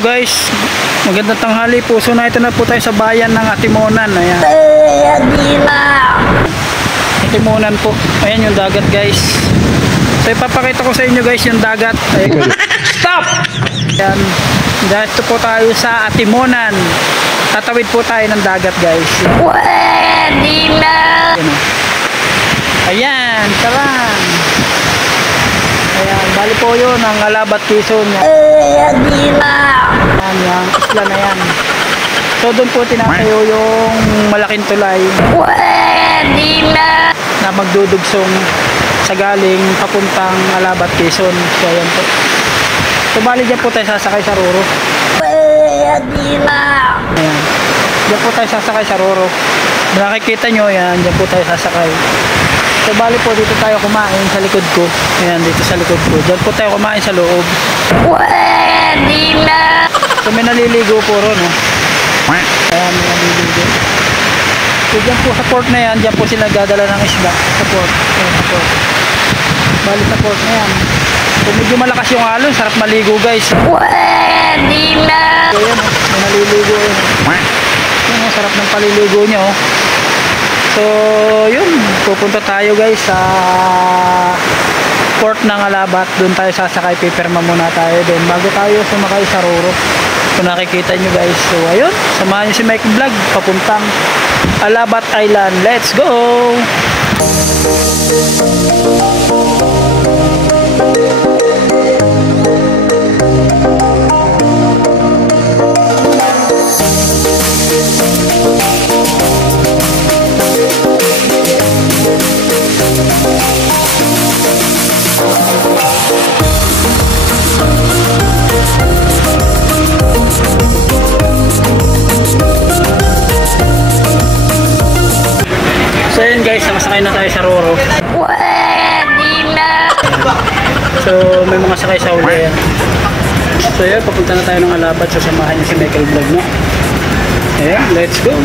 guys, magandang tanghali po. So ito na po tayo sa bayan ng Atimonan. Ayan. Atimonan po. Ayan yung dagat guys. So ipapakita ko sa inyo guys yung dagat. Ayan. Stop! Ayan. Dito po tayo sa Atimonan. Tatawid po tayo ng dagat guys. Ayan, tara. Ayan, bali po yun ang Alabat, Quezon. Ayan, yung isla na yan. So doon po tinatayo yung malaking tulay na magdudugsong sa galing papuntang Alabat, Quezon. So ayan po. So bali dyan po tayo sasakay sa Roro. Ayan, dyan po tayo sasakay sa Roro. Nakikita nyo, yan, dyan po tayo sasakay. So bali po dito tayo kumain sa likod ko. Ayan, dito sa likod ko. Diyan po tayo kumain sa loob. So may naliligo po ron, no? Ayan, may naliligo. So dyan po sa port na yan, dyan po sila dadala ng isda sa port. Ayan, sa port. Bali sa port na yan. So medyo malakas yung alon, sarap maligo guys. So ayan, may naliligo yun. Ayan, sarap ng paliligo nyo. So yun, pupunta tayo guys sa port ng Alabat. Doon tayo sasakay, pipirma muna tayo doon bago tayo sumakay sa Roro. So nakikita nyo guys. So ayun, samahan nyo si Mike Vlog papuntang Alabat Island. Let's go! So yun guys, nakasakay na tayo sa Roro. So may mga sakay sa uli yan. So yun, papunta na tayo ng Alabat. So samahan niyo si Michael Vlog mo. Ayan, let's go!